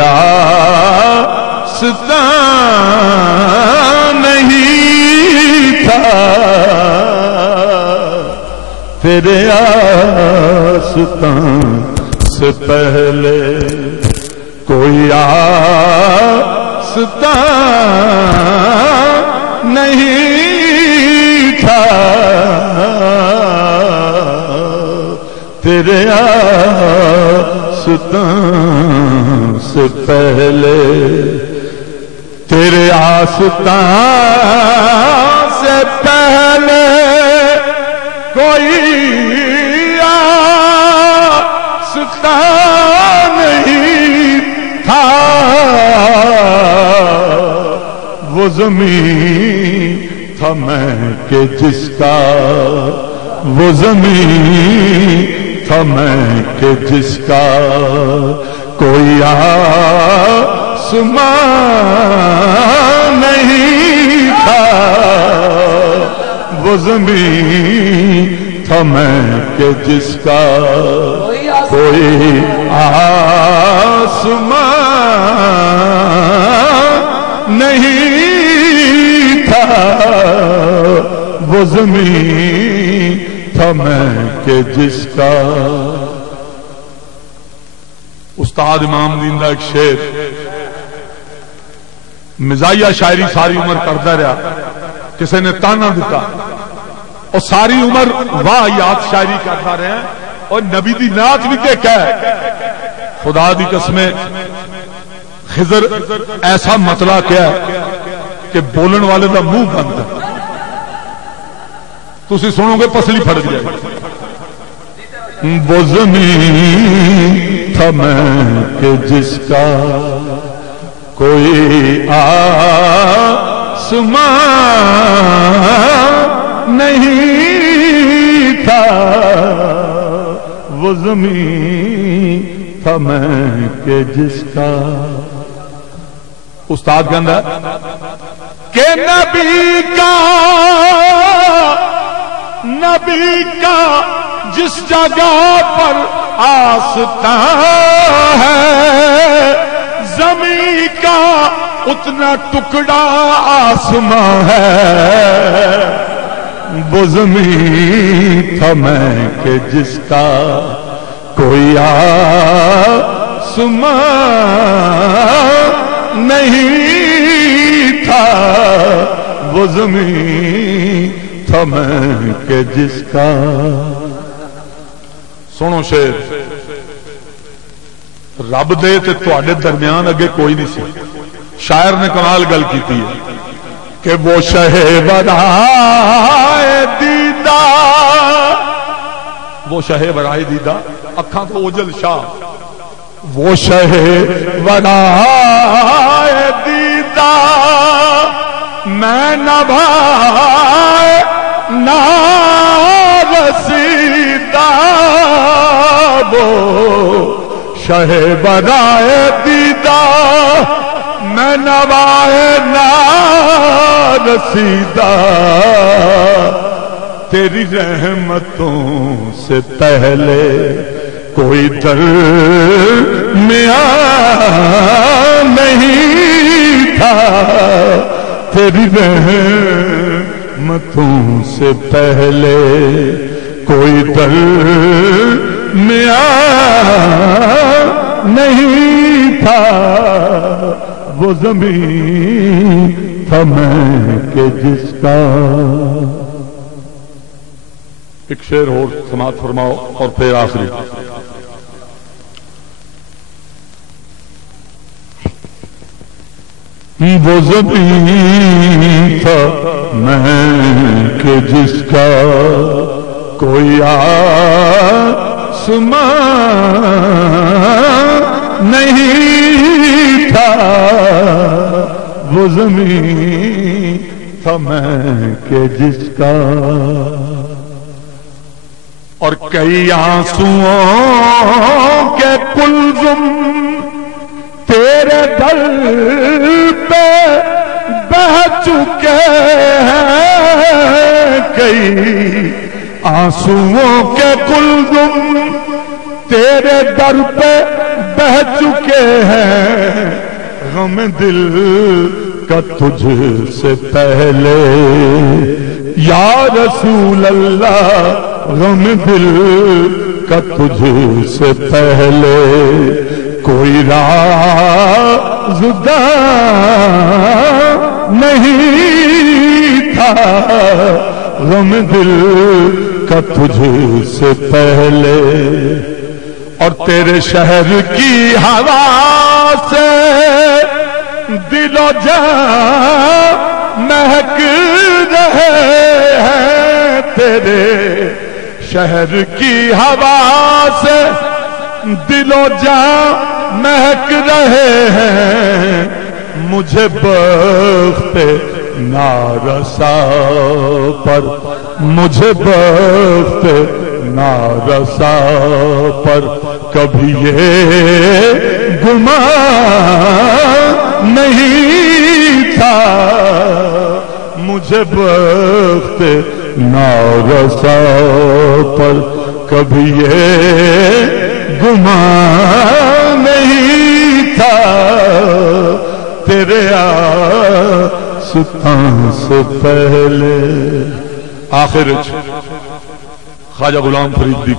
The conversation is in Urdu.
آستا نہیں تھا تیرے آستا سے پہلے کوئی آستا نہیں تھا تیرے آستا سے پہلے تیرے آستا سے پہلے کوئی آستا نہیں تھا وہ زمین تھا میں کہ جس کا وہ زمین تھا میں کہ جس کا کوئی آسمان نہیں تھا وہ زمین تھا میں کہ جس کا کوئی آسمان نہیں تھا وہ زمین تھا میں کہ جس کا استاد امام دین دا ایک شعر مزاحیہ شاعری ساری عمر کرتا رہا کسی نے تانا دیتا اور ساری عمر واہ یاد شاعری کرتا رہا اور نبی دی نعت بھی کہہ خدا دی قسمیں خضر ایسا مطلع کیا کہ بولن والے دا منہ بند ہے تسی سنو گے پسلی پھڑ جائے وہ زمین تھا میں کہ جس کا کوئی آسمان نہیں تھا وہ زمین تھا میں کہ جس کا استاد کہندا کہ نبی کا جس جگہ پر آستان ہے زمین کا اتنا ٹکڑا آسمان ہے وہ زمین تھا میں کہ جس کا کوئی آسمان نہیں تھا وہ زمین تھا میں کہ جس کا سنو شعر رب دے تے تواڈے درمیان اگے کوئی نہیں سی شاعر نے کمال گل کیتی ہے کہ وہ شہ برائے دیدہ وہ شہ برائے دیدہ اکھاں تو اوجل شاہ وہ شہ برائے دیدہ میں نبھائے نہ رسیدہ وہ شہ برائے دیدہ میں نوائے نہ رسیدہ تیری رحمتوں سے پہلے کوئی درمیان نہیں تھا تیری رحمتوں سے پہلے کوئی درمیان نہیں تھا وہ زمین تھا میں کہ جس کا ایک شعر اور سماعت فرماؤ اور پھر آخری وہ زمین تھا میں کہ جس کا کوئی آسمان نہیں تھا وہ زمین تھا میں کہ جس کا اور کئی آنسوؤں کے کلزم تیرے دل پہ بہ چکے ہیں کئی آنسوؤں کے کلزم تیرے در پہ بہ چکے ہیں غم دل کا تجھ سے پہلے یا رسول اللہ غم دل کا تجھ سے پہلے کوئی رازدار نہیں تھا غم دل کا تجھ سے پہلے اور تیرے شہر کی ہوا سے دل و جان مہک رہے ہیں تیرے شہر کی ہوا سے دل و جان مہک رہے ہیں مجھے بخت نارسا پر مجھے بخت نارسا پر کبھی یہ گمان نہیں تھا مجھے بخت نارسا پر کبھی یہ گمان نہیں تھا تیرے آستاں سے پہلے. آخر خواجہ غلام فرید دی